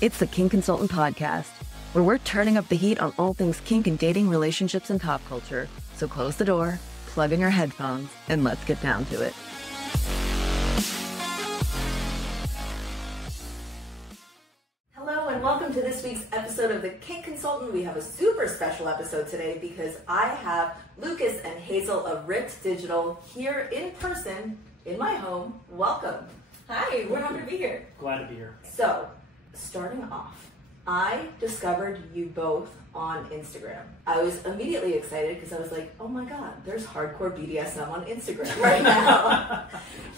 It's the Kink Consultant Podcast, where we're turning up the heat on all things kink and dating, relationships, and pop culture. So close the door, plug in your headphones, and let's get down to it. Hello and welcome to this week's episode of the Kink Consultant. We have a super special episode today because I have Lucas and Hazel of Ripped Digital here in person in my home. Welcome. Hi, we're happy to be here. Glad to be here. So, starting off, I discovered you both on Instagram. I was immediately excited because I was like, oh my god, there's hardcore BDSM on Instagram right now.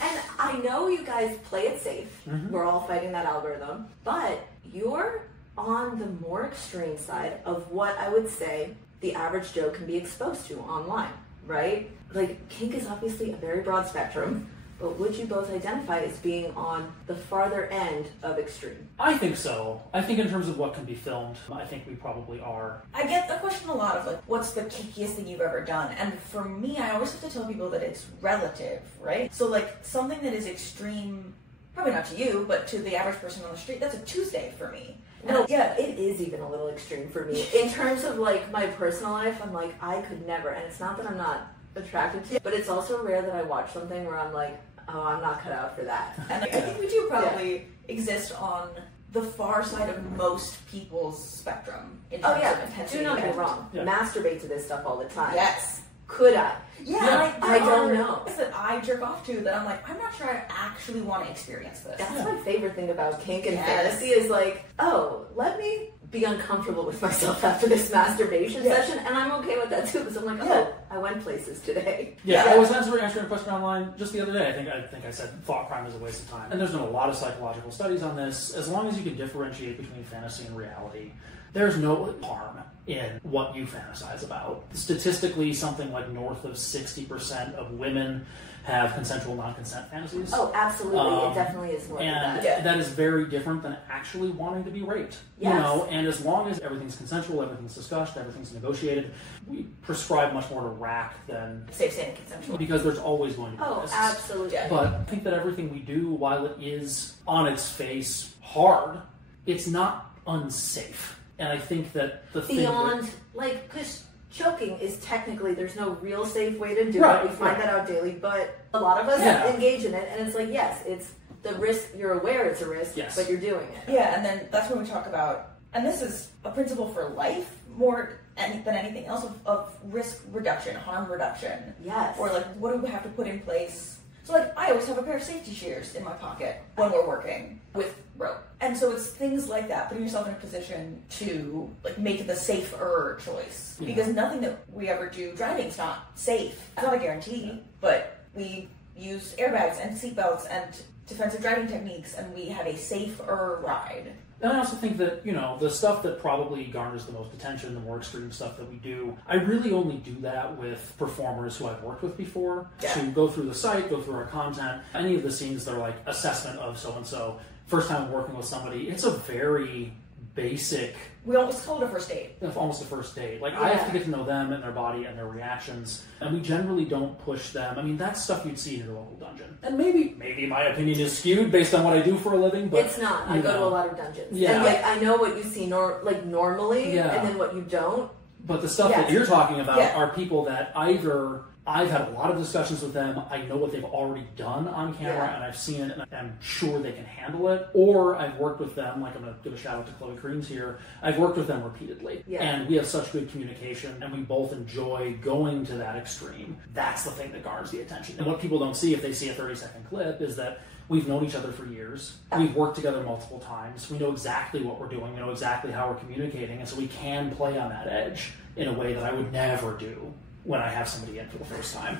And I know you guys play it safe. Mm-hmm. We're all fighting that algorithm. But you're on the more extreme side of what I would say the average Joe can be exposed to online, right? Like, kink is obviously a very broad spectrum. But would you both identify as being on the farther end of extreme? I think so. I think in terms of what can be filmed, I think we probably are. I get the question a lot of like, what's the kinkiest thing you've ever done? And for me, I always have to tell people that it's relative, right? So like something that is extreme, probably not to you, but to the average person on the street, that's a Tuesday for me. No, yeah, it is even a little extreme for me. In terms of like my personal life, I'm like, I could never, and it's not that I'm not attracted to it, but it's also rare that I watch something where I'm like, oh, I'm not cut out for that. And I think we do probably exist on the far side of most people's spectrum in terms of intensity. Do not get me wrong. Yeah. Masturbate to this stuff all the time. Yes. Could I? Yeah, I don't know. That I jerk off to that I'm like, I'm not sure I actually want to experience this. That's my favorite thing about kink and fantasy is like, oh, let me be uncomfortable with myself after this masturbation session, and I'm okay with that too, because I'm like, oh, I went places today. Yeah, I was answering a question online just the other day. I think I said thought crime is a waste of time. And there's been a lot of psychological studies on this. As long as you can differentiate between fantasy and reality, there's no harm in what you fantasize about. Statistically, something like north of 60% of women have consensual non-consent fantasies. Oh, absolutely. It definitely is more and than that. That is very different than actually wanting to be raped. Yes. You know, and as long as everything's consensual, everything's discussed, everything's negotiated, we prescribe much more to rack than safe, sane, and consensual. Because there's always going to be risks. Absolutely. But I think that everything we do, while it is on its face hard, it's not unsafe. And I think that the beyond, because choking is technically, there's no real safe way to do it. We find that out daily, but a lot of us engage in it, and it's like, yes, it's the risk, you're aware it's a risk, but you're doing it. Yeah, and then that's when we talk about, and this is a principle for life more than anything else, of risk reduction, harm reduction. Yes. Or like, what do we have to put in place? So like, I always have a pair of safety shears in my pocket when we're working with rope. And so it's things like that, putting yourself in a position to like make the safer choice. Yeah. Because nothing that we ever do, driving's not safe. It's not a guarantee, but we use airbags and seatbelts and defensive driving techniques, and we have a safer ride. And I also think that, the stuff that probably garners the most attention, the more extreme stuff that we do, I really only do that with performers who I've worked with before. Yeah. To go through the site, go through our content, any of the scenes that are like assessment of so-and-so, first time working with somebody, it's a very basic... We almost call it a first date. Almost a first date. Like, I have to get to know them and their body and their reactions, and we generally don't push them. I mean, that's stuff you'd see in your local dungeon. And maybe my opinion is skewed based on what I do for a living, but... It's not. I go to a lot of dungeons. Yeah. And, I know what you see normally, and then what you don't. But the stuff that you're talking about are people that either... I've had a lot of discussions with them. I know what they've already done on camera, and I've seen it, and I'm sure they can handle it. Or I've worked with them, like I'm going to give a shout out to Chloe Creams here. I've worked with them repeatedly, and we have such good communication, and we both enjoy going to that extreme. That's the thing that garners the attention. And what people don't see if they see a 30-second clip is that we've known each other for years. We've worked together multiple times. We know exactly what we're doing. We know exactly how we're communicating, and so we can play on that edge in a way that I would never do when I have somebody in for the first time.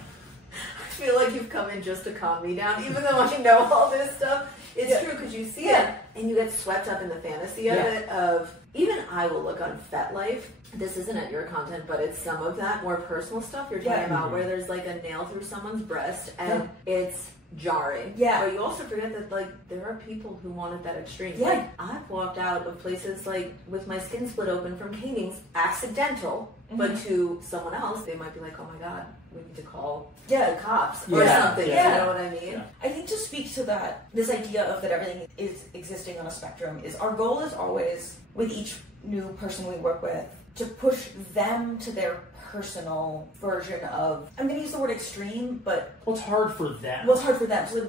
I feel like you've come in just to calm me down, even though I know all this stuff. It's true, because you see it, and you get swept up in the fantasy of it, of, even I will look on FetLife. This isn't at your content, but it's some of that more personal stuff you're talking about, where there's like a nail through someone's breast, and it's jarring. Yeah. But you also forget that, there are people who want it that extreme. Yeah. Like, I've walked out of places, with my skin split open from canings, accidental, but to someone else, they might be like, oh my god, we need to call the cops or something. Yeah. You know what I mean? Yeah. I think to speak to that, this idea of that everything is existing on a spectrum is our goal is always with each new person we work with to push them to their personal version of, I'm going to use the word extreme, but what's hard for them. What's hard for them. So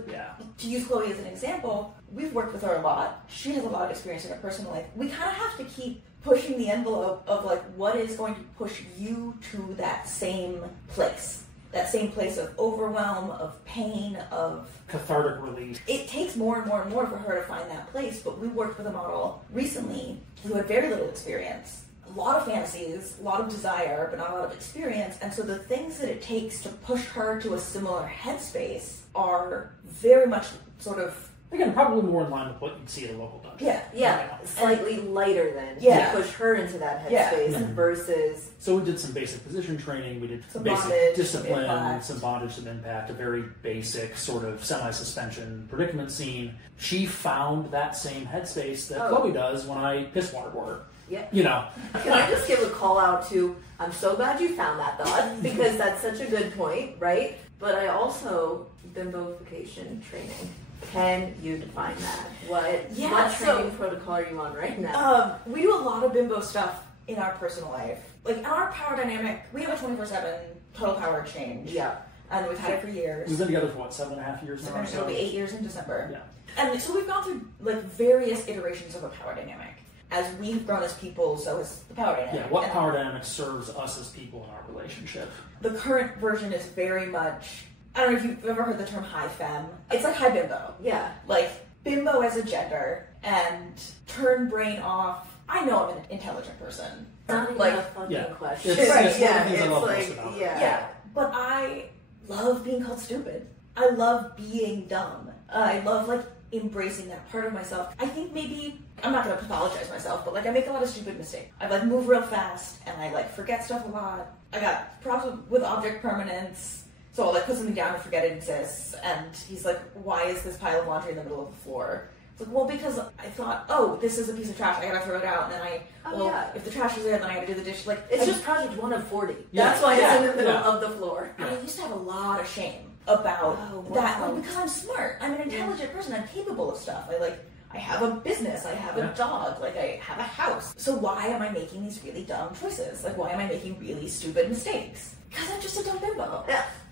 to use Chloe as an example, we've worked with her a lot. She has a lot of experience in her personal life. We kind of have to keep pushing the envelope of like what is going to push you to that same place. That same place of overwhelm, of pain, of cathartic release. It takes more and more and more for her to find that place, but we worked with a model recently who had very little experience. A lot of fantasies, a lot of desire, but not a lot of experience. And so the things that it takes to push her to a similar headspace are very much sort of... Again, probably more in line with what you'd see at a local dungeon. Yeah. Slightly lighter than to push her into that headspace versus... So we did some basic position training, we did some basic bondage, discipline, some bondage, some impact, a very basic sort of semi-suspension predicament scene. She found that same headspace that Chloe does when I piss water her. Yeah. You know. Can I just give a call out to, I'm so glad you found that thought, because that's such a good point, right? But I also, bimbofication training. Can you define that? What training protocol are you on right now? We do a lot of bimbo stuff in our personal life. Like in our power dynamic, we have a 24/7 total power exchange. Yeah. And we've had it for years. We've been together for what, 7.5 years now? It'll be 8 years in December. Yeah. And so we've gone through like various iterations of a power dynamic. As we've grown as people, so is the power dynamic. Yeah, what power dynamic serves us as people in our relationship? The current version is very much, I don't know if you've ever heard the term high femme. It's like high bimbo. Yeah. Like bimbo as a gender and turn brain off. I know I'm an intelligent person. Not even a fucking question. It's but I love being called stupid. I love being dumb. I love like embracing that part of myself. I think maybe, I'm not going to pathologize myself, but like I make a lot of stupid mistakes. I like move real fast and I like forget stuff a lot. I got problems with object permanence. So I'll like put something down and forget it exists. And he's like, why is this pile of laundry in the middle of the floor? It's like, well, because I thought, this is a piece of trash. I gotta throw it out. And then if the trash is there, then I gotta do the dish. Like, it's just project 1 of 40. That's why it's in the middle of the floor. And I used to have a lot of shame about that, like, because I'm smart. I'm an intelligent person. I'm capable of stuff. I have a business. I have a dog. Like, I have a house. So why am I making these really dumb choices? Like, why am I making really stupid mistakes? Because I'm just a dumb bimbo.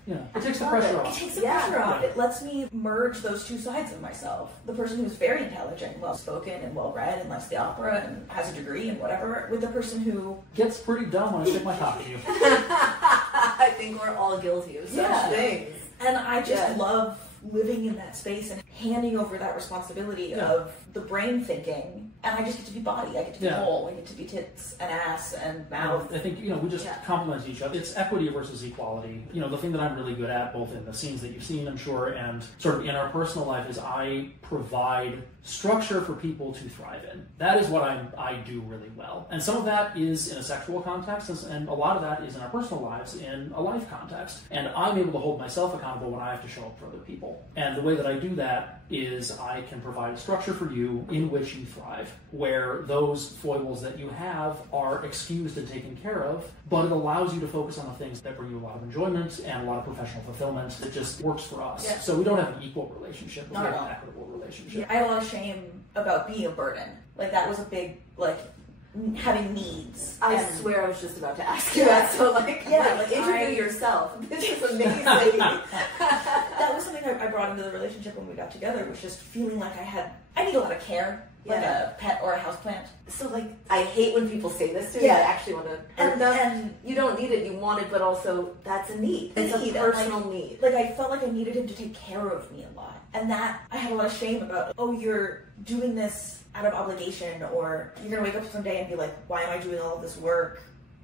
Yeah, it takes the pressure off. It takes the pressure off. It lets me merge those two sides of myself. The person who's very intelligent, well-spoken, and well-read, and likes the opera, and has a degree, and whatever, with the person who... gets pretty dumb when I stick my cock in you. I think we're all guilty of such things. And I just love living in that space and handing over that responsibility of the brain thinking, and I just get to be body, I get to be whole, I get to be tits and ass and mouth. I think, we just complement each other. It's equity versus equality. The thing that I'm really good at, both in the scenes that you've seen, I'm sure, and sort of in our personal life, is I provide structure for people to thrive in. That is what I do really well. And some of that is in a sexual context, and a lot of that is in our personal lives in a life context. And I'm able to hold myself accountable when I have to show up for other people. And the way that I do that is I can provide a structure for you in which you thrive, where those foibles that you have are excused and taken care of, but it allows you to focus on the things that bring you a lot of enjoyment and a lot of professional fulfillment. It just works for us. Yeah. So we don't have an equal relationship, but we have an equitable relationship. I have a lot of shame about being a burden. Like, that was a big, having needs. I swear I was just about to ask you that. So, interview yourself. This is amazing. That was something I brought into the relationship when we got together, was just feeling like I need a lot of care, like a pet or a houseplant. So, I hate when people say this to me. I actually want to hurt them. And you don't need it, you want it, but also that's a need. It's a personal need. I felt like I needed him to take care of me a lot. And that, I had a lot of shame about, you're doing this out of obligation, or you're going to wake up someday and be like, why am I doing all of this work?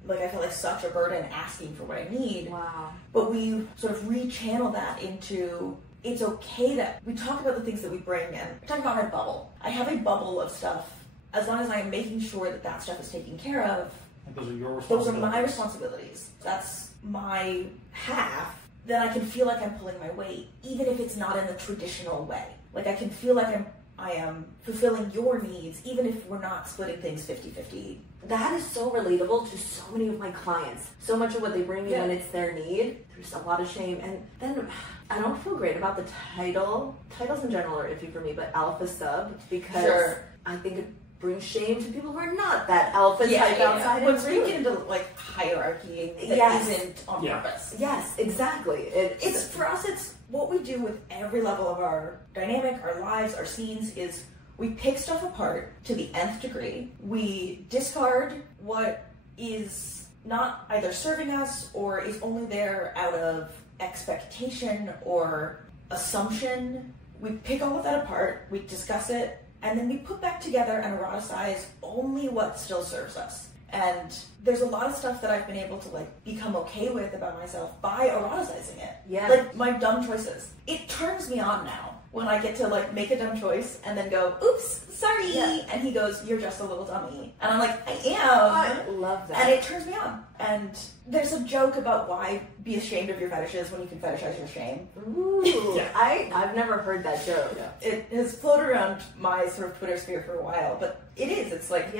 I feel like such a burden asking for what I need. Wow. But we sort of rechannel that into, it's okay that we talk about the things that we bring, and we talk about my bubble. I have a bubble of stuff. As long as I'm making sure that stuff is taken care of, those are your responsibilities. Those are my responsibilities. That's my half. Then I can feel like I'm pulling my weight, even if it's not in the traditional way. I can feel like I'm I am fulfilling your needs, even if we're not splitting things 50-50. That is so relatable to so many of my clients. So much of what they bring me when it's their need, there's a lot of shame. And then I don't feel great about the title. Titles in general are iffy for me, but alpha sub, because I think it brings shame to people who are not that alpha type outside. Once we get into like hierarchy that isn't on purpose. Yes, exactly. It's for us, it's what we do with every level of our dynamic, our lives, our scenes is we pick stuff apart to the nth degree. We discard what is not either serving us or is only there out of expectation or assumption. We pick all of that apart, we discuss it, and then we put back together and eroticize only what still serves us. And there's a lot of stuff that I've been able to like become okay with about myself by eroticizing it. Yeah. Like my dumb choices. It turns me on now when I get to like make a dumb choice and then go, oops, sorry. Yeah. And he goes, you're just a little dummy. And I'm like, I am. I love that. And it turns me on. And there's a joke about why be ashamed of your fetishes when you can fetishize your shame. Ooh, I've never heard that joke. Yeah. It has floated around my sort of Twitter sphere for a while, but it is. It's like,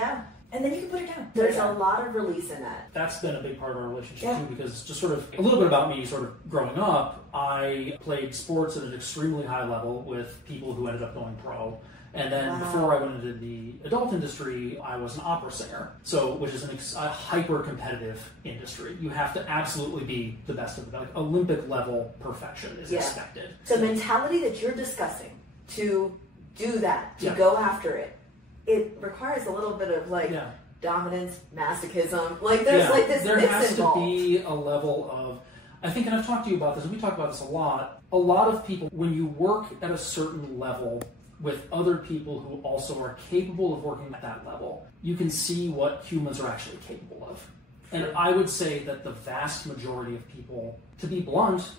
and then you can put it down. There's a lot of release in that. That's been a big part of our relationship too, because just sort of a little bit about me sort of growing up, I played sports at an extremely high level with people who ended up going pro. And then before I went into the adult industry, I was an opera singer, which is a hyper-competitive industry. You have to absolutely be the best of it. Like Olympic level perfection is expected. The mentality that you're discussing to do that, to go after it, it requires a little bit of like dominance, masochism. Like there's like this. There has to be a level of, I think, and I've talked to you about this, and we talk about this a lot. A lot of people, when you work at a certain level with other people who also are capable of working at that level, you can see what humans are actually capable of. And I would say that the vast majority of people, to be blunt,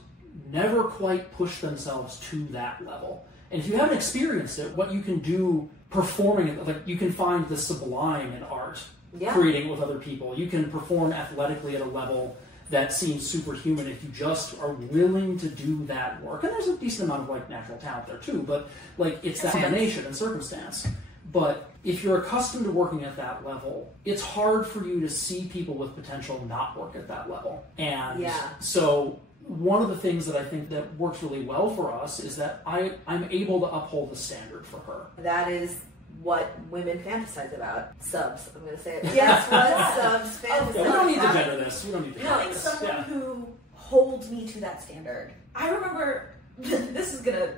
never quite push themselves to that level. And if you haven't experienced it, what you can do performing it, like you can find the sublime in art, creating it with other people. You can perform athletically at a level that seems superhuman if you just are willing to do that work. And there's a decent amount of like natural talent there too, but like it's that combination and circumstance. But if you're accustomed to working at that level, it's hard for you to see people with potential not work at that level. And so one of the things that I think that works really well for us is that I'm able to uphold the standard for her. That is what women fantasize about. Subs, I'm going to say it. Yes, what subs fantasize about. We don't need to gender this. We don't need to gender like this. Someone who holds me to that standard. I remember, this is going to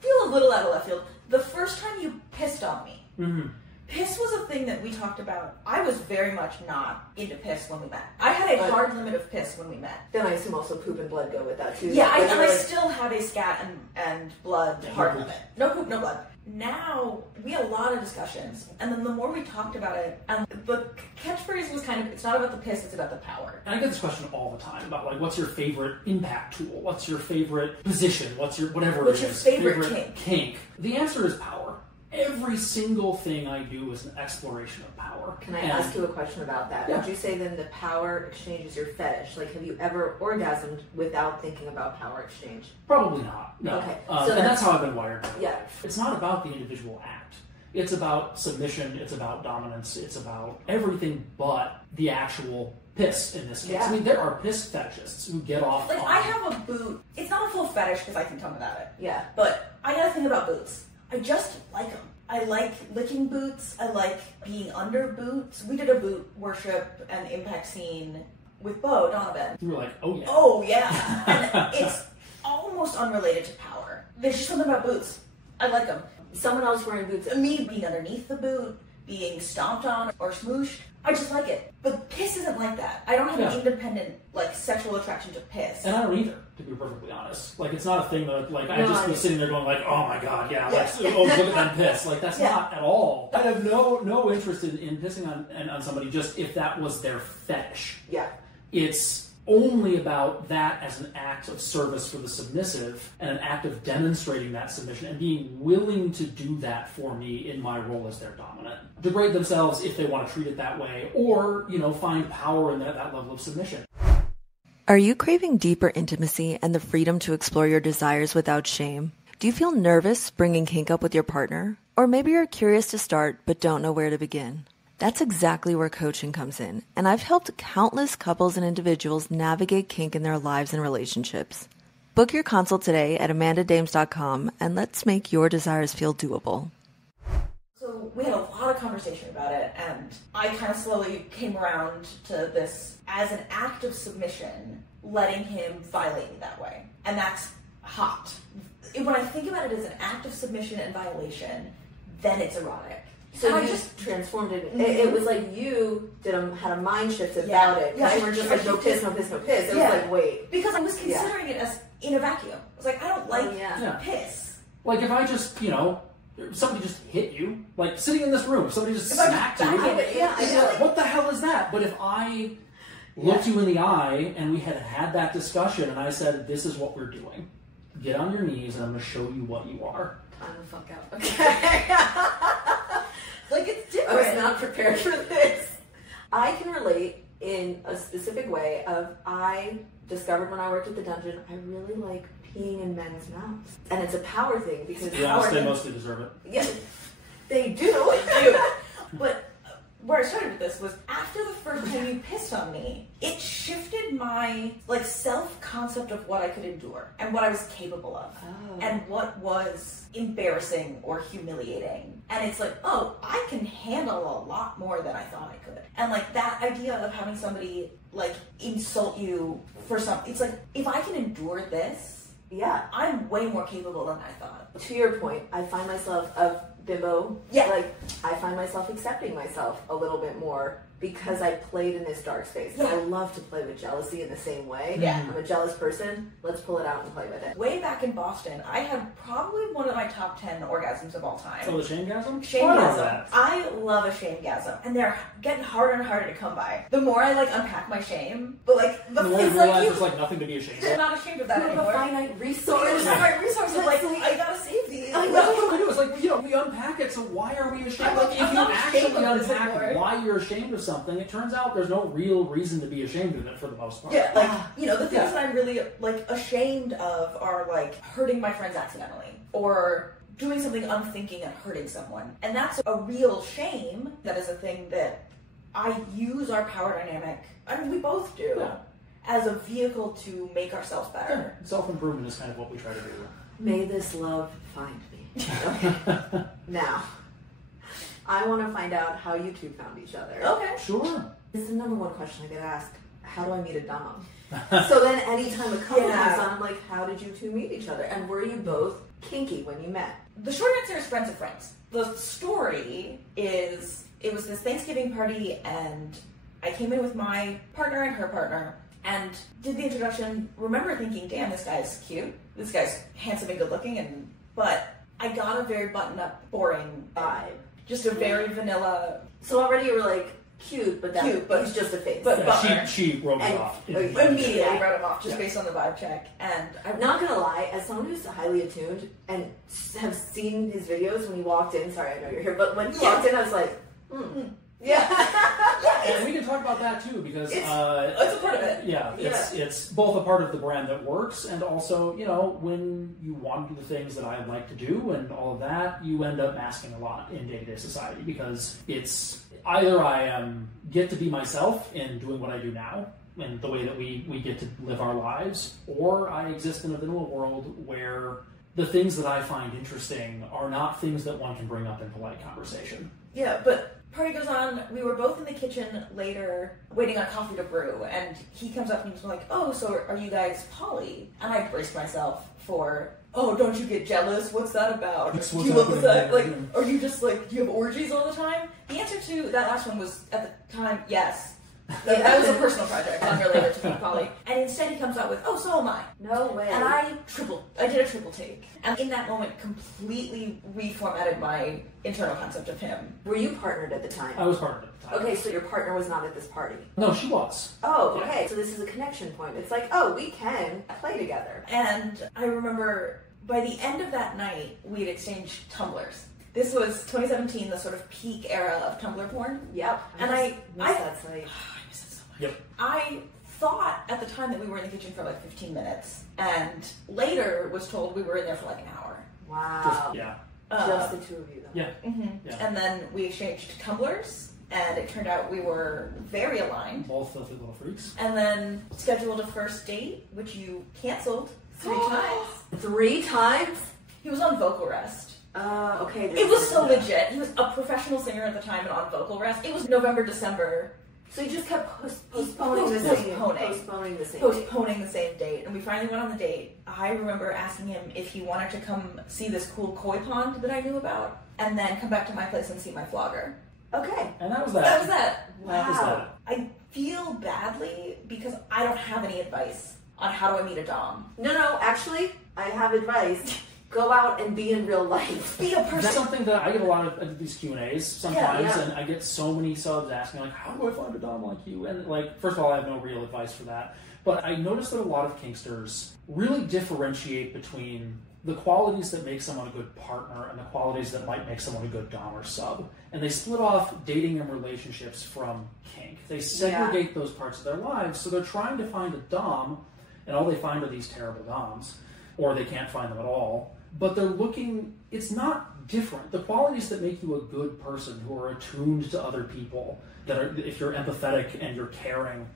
feel a little out of left field, the first time you pissed on me. Mm-hmm. Piss was a thing that we talked about. I was very much not into piss when we met. I had a hard limit of piss when we met. Then I assume also poop and blood go with that too. Yeah, I still have a scat and blood hard limit. No poop, no blood. Now, we had a lot of discussions, and then the more we talked about it, and the catchphrase was kind of, it's not about the piss, it's about the power. And I get this question all the time about like, what's your favorite impact tool? What's your favorite position? What's your whatever What's it your is? favorite kink? The answer is power. Every single thing I do is an exploration of power. Can I ask you a question about that? Yeah. Would you say then the power exchange is your fetish? Like, have you ever orgasmed without thinking about power exchange? Probably not. No. Okay. So that's how I've been wired. Yeah. It's not about the individual act. It's about submission. It's about dominance. It's about everything but the actual piss in this case. Yeah. I mean, there are piss fetishists who get off Like, on... I have a boot. It's not a full fetish because I can talk about it. Yeah. But I gotta think about boots. I just like them. I like licking boots. I like being under boots. We did a boot worship and impact scene with Bo Donovan. You were like, oh yeah. Oh yeah. And it's almost unrelated to power. There's just something about boots. I like them. Someone else wearing boots. Me being underneath the boot, being stomped on or smooshed. I just like it. But piss isn't like that. I don't have an independent, like, sexual attraction to piss. And I don't either, to be perfectly honest. Like, it's not a thing that, like, I just be sitting there going, like, oh my god, oh, look at them piss. Like, that's not at all. I have no interest in pissing on somebody just if that was their fetish. Yeah. It's only about that as an act of service for the submissive and an act of demonstrating that submission and being willing to do that for me in my role as their dominant. Degrade themselves if they want to treat it that way, or, find power in that level of submission. Are you craving deeper intimacy and the freedom to explore your desires without shame? Do you feel nervous bringing kink up with your partner? Or maybe you're curious to start but don't know where to begin? That's exactly where coaching comes in, and I've helped countless couples and individuals navigate kink in their lives and relationships. Book your consult today at amandadames.com and let's make your desires feel doable. So we had a lot of conversation about it, and I kind of slowly came around to this as an act of submission, letting him violate me that way. And that's hot. When I think about it as an act of submission and violation, then it's erotic. So I just transformed it. It was like you had a mind shift about it. Yeah, you were just like, no piss, no piss, no piss. It was like, wait. Because I was considering it as in a vacuum. I was like, I don't like piss. Like if I just, if somebody just hit you, like sitting in this room, if somebody just smacked you, what the hell is that? But if I looked you in the eye and we had that discussion and I said, this is what we're doing. Get on your knees and I'm going to show you what you are. Time the fuck out. Okay. Like it's different. I was not prepared for this. I can relate in a specific way I discovered when I worked at the dungeon, I really like peeing in men's mouths. And it's a power thing because they mostly deserve it. Yeah, they do. But where I started with this was after the first time you pissed on me, it shifted my self-concept of what I could endure and what I was capable of and what was embarrassing or humiliating. And it's like, oh, I can handle a lot more than I thought I could. And that idea of having somebody insult you for something, it's like, if I can endure this, I'm way more capable than I thought. To your point, I find myself bimbo. Yeah. I find myself accepting myself a little bit more because I played in this dark space. Yeah. I love to play with jealousy in the same way. Yeah. I'm a jealous person. Let's pull it out and play with it. Way back in Boston, I had probably one of my top 10 orgasms of all time. Oh, the shamegasm? Shamegasm. I love a shamegasm. And they're getting harder and harder to come by. The more I unpack my shame, but the more you realize there's nothing to be ashamed of. I'm not ashamed of that anymore. A finite resource. I gotta save these. I know. That's what we do. It's we unpack it, so why are we ashamed? If you actually unpack why you're ashamed of something, it turns out there's no real reason to be ashamed of it for the most part. Yeah, the things that I'm really ashamed of are hurting my friends accidentally or doing something unthinking and hurting someone. And that's a real shame. That is a thing that I use our power dynamic, I mean we both do, as a vehicle to make ourselves better. Yeah. Self-improvement is kind of what we try to do. May this love find me. Okay. Now, I want to find out how you two found each other. Okay. Sure. This is the number one question I get asked. How do I meet a dom? So then anytime a couple comes on, I'm like, how did you two meet each other? And were you both kinky when you met? The short answer is friends of friends. The story is, it was this Thanksgiving party and I came in with my partner and her partner and did the introduction. Remember thinking, damn, this guy's cute. This guy's handsome and good looking, but I got a very button-up, boring vibe. Just a very vanilla. So already you were cute, but he's just a face. But she wrote it off. Immediately wrote him off just based on the vibe check. And I'm not gonna lie, as someone who's highly attuned and have seen his videos when he walked in, sorry I know you're here, but when he walked in I was like, And we can talk about that too because it's a part of it. It's both a part of the brand that works and also, when you want to do the things that I like to do and all of that, you end up masking a lot in day-to-day society because it's either I get to be myself in doing what I do now and the way that we get to live our lives, or I exist in a vanilla world where the things that I find interesting are not things that one can bring up in polite conversation. Yeah, but party goes on. We were both in the kitchen later waiting on coffee to brew, and he comes up and he's like, oh, so are you guys poly? And I braced myself for, oh, don't you get jealous? What's that about? Do you look that? Are you just do you have orgies all the time? The answer to that last one was, at the time, yes. That was a personal project, unrelated to being poly. And instead he comes out with, oh, so am I. No way. And I did a triple take. And in that moment, completely reformatted my internal concept of him. Were you partnered at the time? I was partnered at the time. Okay, so your partner was not at this party? No, she was. Oh, okay. Yeah. So this is a connection point. It's like, oh, we can play together. And I remember by the end of that night, we'd exchanged Tumblrs. This was 2017, the sort of peak era of Tumblr porn. Yep. I miss that site. I miss it so much. Yep. I thought at the time that we were in the kitchen for 15 minutes, and later was told we were in there for an hour. Wow. Just the two of you, though. Yeah. And then we exchanged Tumblrs, and it turned out we were very aligned. Both filthy little freaks. And then scheduled a first date, which you canceled 3 times. 3 times? He was on vocal rest. Okay. It was so legit. He was a professional singer at the time and on vocal rest. It was November, December. So you just kept postponing the same date. And we finally went on the date. I remember asking him if he wanted to come see this cool koi pond that I knew about, and then come back to my place and see my flogger. Okay. And that was that. That was that. Wow. That was that. I feel badly because I don't have any advice on how do I meet a dom. No, actually, I have advice. Go out and be in real life. Be a person. That's something that I get a lot of these Q&As sometimes, Yeah. and I get so many subs asking, like, how do I find a dom like you? And, like, first of all, I have no real advice for that. But I noticed that a lot of kinksters really differentiate between the qualities that make someone a good partner and the qualities that might make someone a good dom or sub. And they split off dating and relationships from kink. They segregate those parts of their lives, so they're trying to find a dom, and all they find are these terrible doms, or they can't find them at all. But they're looking, it's not different. The qualities that make you a good person, who are attuned to other people, that are, if you're empathetic and you're caring,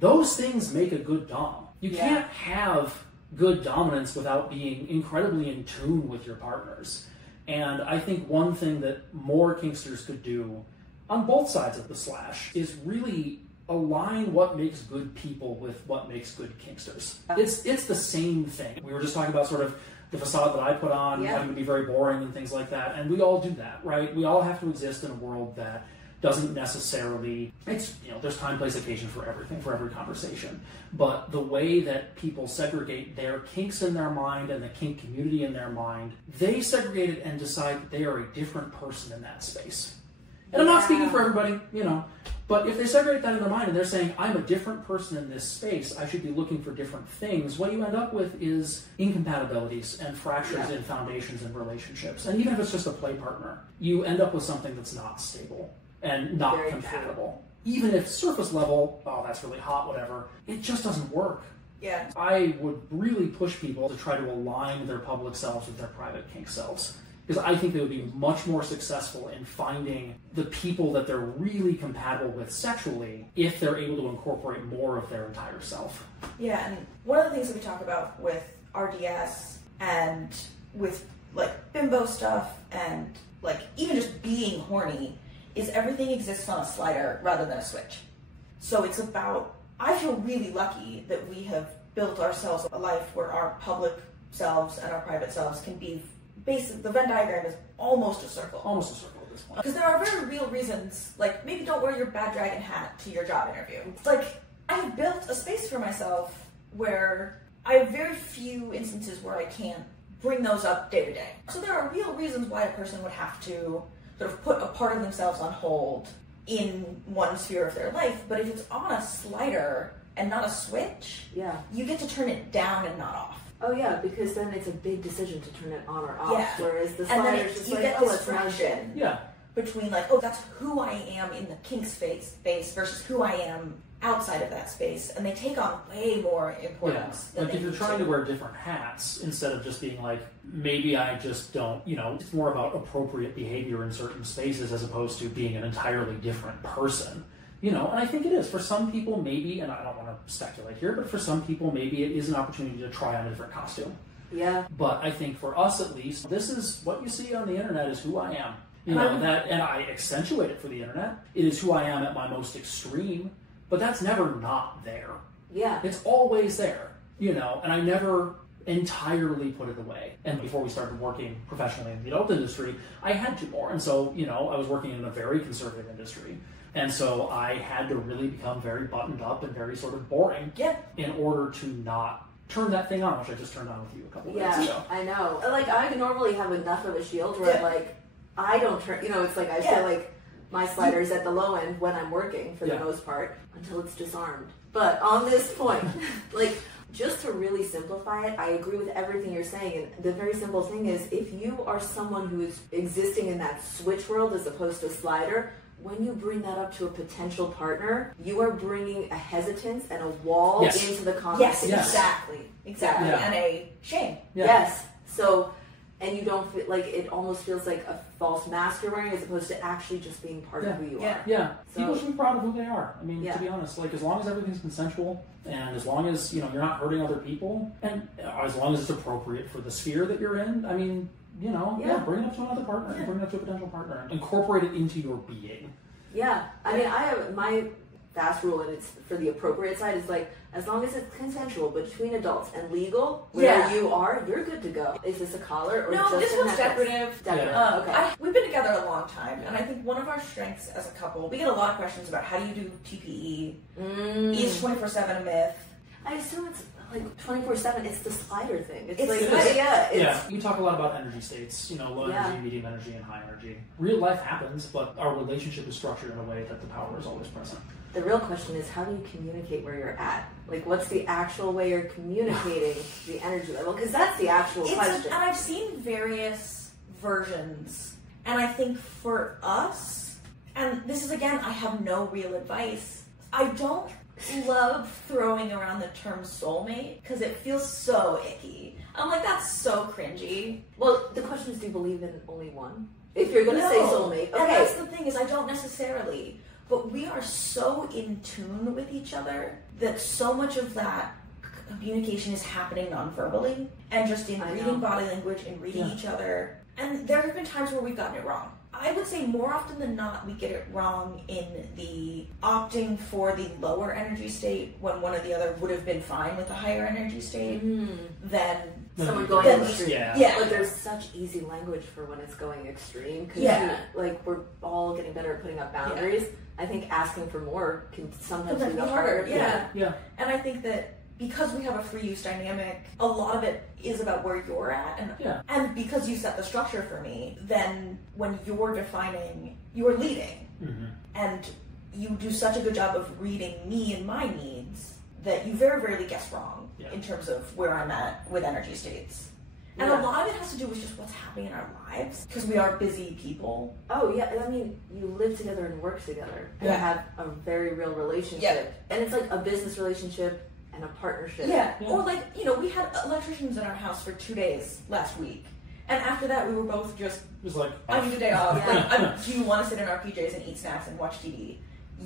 those things make a good dom. You can't have good dominance without being incredibly in tune with your partners. And I think one thing that more kinksters could do on both sides of the slash is really align what makes good people with what makes good kinksters. It's the same thing. We were just talking about sort of the facade that I put on, having to be very boring and things like that. And we all do that, right? We all have to exist in a world that doesn't necessarily, it's, there's time, place, occasion for everything, for every conversation. But the way that people segregate their kinks in their mind and the kink community in their mind, they segregate it and decide that they are a different person in that space. And I'm not speaking for everybody, but if they segregate that in their mind and they're saying, I'm a different person in this space, I should be looking for different things, what you end up with is incompatibilities and fractures in foundations and relationships. And even if it's just a play partner, you end up with something that's not stable and not compatible. Even if surface level, oh, that's really hot, whatever, it just doesn't work. Yeah. I would really push people to try to align their public selves with their private kink selves. Because I think they would be much more successful in finding the people that they're really compatible with sexually if they're able to incorporate more of their entire self. Yeah, and one of the things that we talk about with RDS and with like bimbo stuff and like even just being horny is everything exists on a slider rather than a switch. So it's about, I feel really lucky that we have built ourselves a life where our public selves and our private selves can be basically, the Venn diagram is almost a circle. Almost a circle at this point. Because there are very real reasons, like maybe don't wear your bad dragon hat to your job interview. Like, I have built a space for myself where I have very few instances where I can't bring those up day to day. So there are real reasons why a person would have to sort of put a part of themselves on hold in one sphere of their life. But if it's on a slider and not a switch, you get to turn it down and not off. Oh yeah, because then it's a big decision to turn it on or off. Yeah. Whereas the and then slider's just you like, get oh, let's merge it. distraction. Yeah. Between like, oh, that's who I am in the kink space versus who I am outside of that space, and they take on way more importance. Like if you're trying to wear different hats instead of just being like, maybe I just don't, it's more about appropriate behavior in certain spaces as opposed to being an entirely different person. And I think it is. For some people, maybe, and I don't want to speculate here, but for some people, maybe it is an opportunity to try on a different costume. Yeah. But I think for us, at least, this is what you see on the internet is who I am. And I accentuate it for the internet. It is who I am at my most extreme, but that's never not there. Yeah. It's always there, and I never entirely put it away. And before we started working professionally in the adult industry, I had to more. And so, I was working in a very conservative industry. And so I had to really become very buttoned up and very sort of boring in order to not turn that thing on, which I just turned on with you a couple of minutes ago. I know. Like, I normally have enough of a shield where, like, I don't turn, it's like I feel like my slider's at the low end when I'm working, for the most part, until it's disarmed. But on this point, like, just to really simplify it, I agree with everything you're saying. And the very simple thing is, if you are someone who is existing in that switch world as opposed to slider, when you bring that up to a potential partner, you are bringing a hesitance and a wall into the conversation. Yes, exactly. Yeah. And a shame. Yeah. Yes. So and you don't feel like it almost feels like a false mask you're wearing as opposed to actually just being part of who you are. Yeah. So, people should be proud of who they are. I mean, to be honest, like as long as everything's consensual and as long as you're not hurting other people and as long as it's appropriate for the sphere that you're in, I mean, bring it up to another partner, bring it up to a potential partner, incorporate it into your being. Yeah, I mean, I have my fast rule, and it's for the appropriate side, is like, as long as it's consensual between adults and legal, where you are, you're good to go. Is this a collar or just this a one's decorative. Okay. We've been together a long time, and I think one of our strengths as a couple, we get a lot of questions about how do you do TPE? Is 24/7 a myth? I assume it's like 24/7. It's the slider thing. It's We talk a lot about energy states, low energy, medium energy, and high energy. Real life happens, but our relationship is structured in a way that the power is always present. The real question is, how do you communicate where you're at? Like, what's the actual way you're communicating the energy level? Because that's the actual question. And I've seen various versions, and I think for us, and this is again, I have no real advice. I don't love throwing around the term soulmate because it feels so icky. I'm like, that's so cringy. Well, the question is, do you believe in only one? If you're going to say soulmate, okay. And that's the thing is, I don't necessarily. But we are so in tune with each other that so much of that communication is happening non-verbally and just in reading body language and reading each other. And there have been times where we've gotten it wrong. I would say more often than not, we get it wrong in the opting for the lower energy state when one or the other would have been fine with the higher energy state than someone going extreme. Like there's such easy language for when it's going extreme because we're all getting better at putting up boundaries. I think asking for more can sometimes be harder. And I think that because we have a free use dynamic, a lot of it is about where you're at. And because you set the structure for me, then when you're defining, you're leading. And you do such a good job of reading me and my needs that you very rarely guess wrong in terms of where I'm at with energy states. And a lot of it has to do with just what's happening in our lives, because we are busy people. Oh, yeah. I mean, you live together and work together. And have a very real relationship. And it's like a business relationship and a partnership. Or like, we had electricians in our house for 2 days last week. And after that, we were both just like, I need a day off. Do you want to sit in our PJs and eat snacks and watch TV?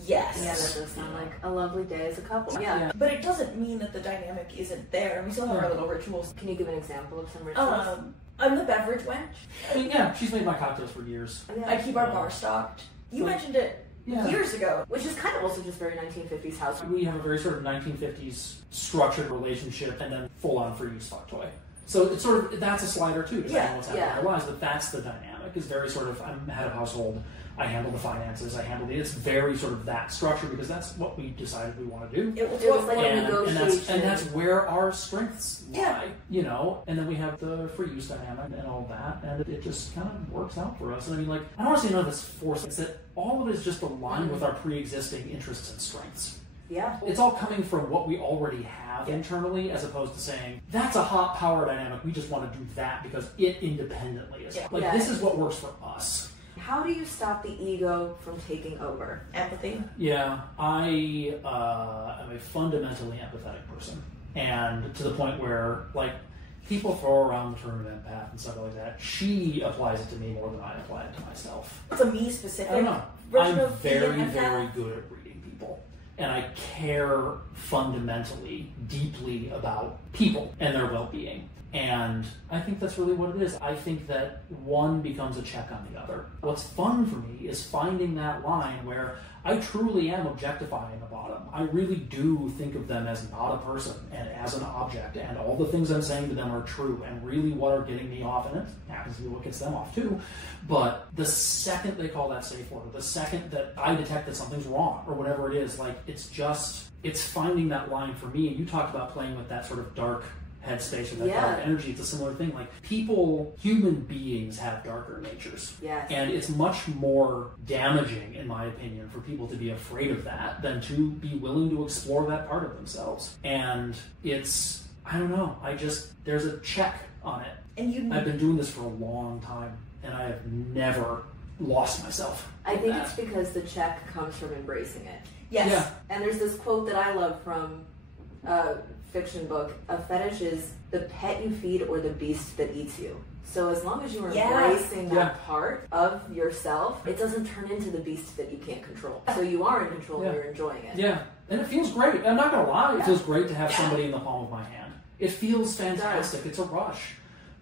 Yes. Yeah, that does sound like a lovely day as a couple. But it doesn't mean that the dynamic isn't there. And we still have our little rituals. Can you give an example of some rituals? I'm the beverage wench. I mean, she's made my cocktails for years. I keep our bar stocked. You mentioned it years ago. Which is kind of also just very 1950s house. We have a very sort of 1950s structured relationship and then full-on free-use fuck toy. So it's sort of, that's a slider too, depending on what's happening in our lives, but that's the dynamic. It's very sort of, I'm head of household, I handle the finances, it's very sort of that structure because that's what we decided we want to do. It was like a negotiation. And that's where our strengths lie, and then we have the free use dynamic and all that, and it just kind of works out for us. And I mean, like, I don't want to say none of it's forced, it's that all of it is just aligned with our pre-existing interests and strengths. Yeah. It's all coming from what we already have internally, as opposed to saying, that's a hot power dynamic, we just want to do that because it independently is. This is what works for us. How do you stop the ego from taking over? Empathy. Yeah, I am a fundamentally empathetic person. And to the point where, like, people throw around the term empath and stuff like that. She applies it to me more than I apply it to myself. It's a me-specific. I don't know. I'm very, very good at reading people. And I care fundamentally, deeply about people and their well-being. And I think that's really what it is. I think that one becomes a check on the other. What's fun for me is finding that line where I truly am objectifying a bottom. I really do think of them as not a person and as an object, and all the things I'm saying to them are true and really what are getting me off, and it happens to be what gets them off too. But the second they call that safe word, the second that I detect that something's wrong or whatever it is, like, it's finding that line for me. And you talked about playing with that sort of dark headspace or that dark energy. It's a similar thing. Like, human beings have darker natures. Yes. And it's much more damaging, in my opinion, for people to be afraid of that than to be willing to explore that part of themselves. And it's, I don't know, there's a check on it. And I've been doing this for a long time, and I have never lost myself. I think it's because the check comes from embracing it. Yes. Yeah. And there's this quote that I love from fiction book, a fetish is the pet you feed or the beast that eats you. So as long as you're embracing that part of yourself, it doesn't turn into the beast that you can't control. So you are in control and you're enjoying it. Yeah, and it feels great. I'm not going to lie, it feels great to have somebody in the palm of my hand. It feels fantastic. It's a rush.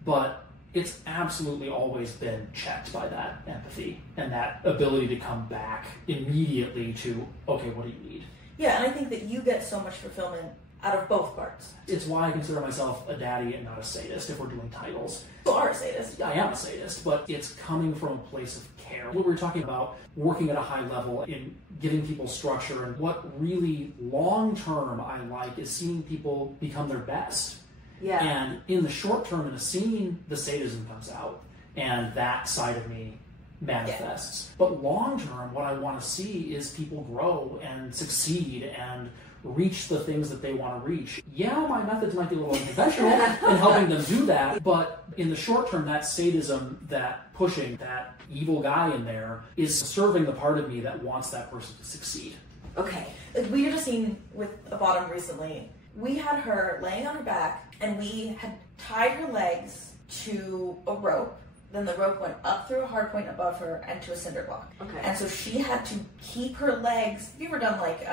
But it's absolutely always been checked by that empathy and that ability to come back immediately to, okay, what do you need? Yeah, and I think that you get so much fulfillment out of both parts. It's why I consider myself a daddy and not a sadist if we're doing titles. You are a sadist. I am a sadist, but it's coming from a place of care. What we were talking about, working at a high level in giving people structure, and what really long-term I like is seeing people become their best. Yeah. And in the short term, in a scene, the sadism comes out, and that side of me manifests. Yeah. But long term, what I want to see is people grow and succeed and reach the things that they want to reach. Yeah, my methods might be a little unconventional in helping them do that, but in the short term, that sadism, that pushing, that evil guy in there is serving the part of me that wants that person to succeed. Okay. We did a scene with a bottom recently. We had her laying on her back, and we had tied her legs to a rope. Then the rope went up through a hard point above her and to a cinder block. Okay. And so she had to keep her legs. Have you ever done like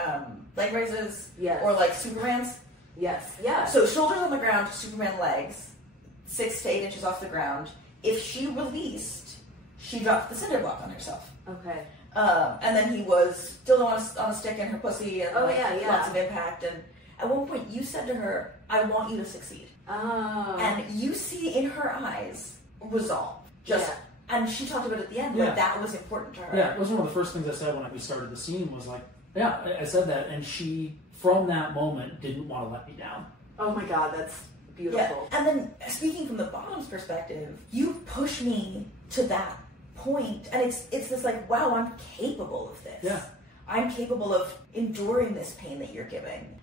leg raises? Yes. Or like Superman's? Yes. Yeah. So shoulders on the ground, Superman legs, 6 to 8 inches off the ground. If she released, she dropped the cinder block on herself. Okay. And then he was still on a stick in her pussy and lots of impact. And at one point you said to her, "I want you to succeed." Oh. And you see in her eyes resolve. And she talked about it at the end, like that was important to her. Yeah, it was one of the first things I said when we started the scene was like, I said that, and she, from that moment, didn't want to let me down. Oh my God, that's beautiful. Yeah. And then, speaking from the bottom's perspective, you push me to that point, and it's this like, wow, I'm capable of this. Yeah. I'm capable of enduring this pain that you're giving,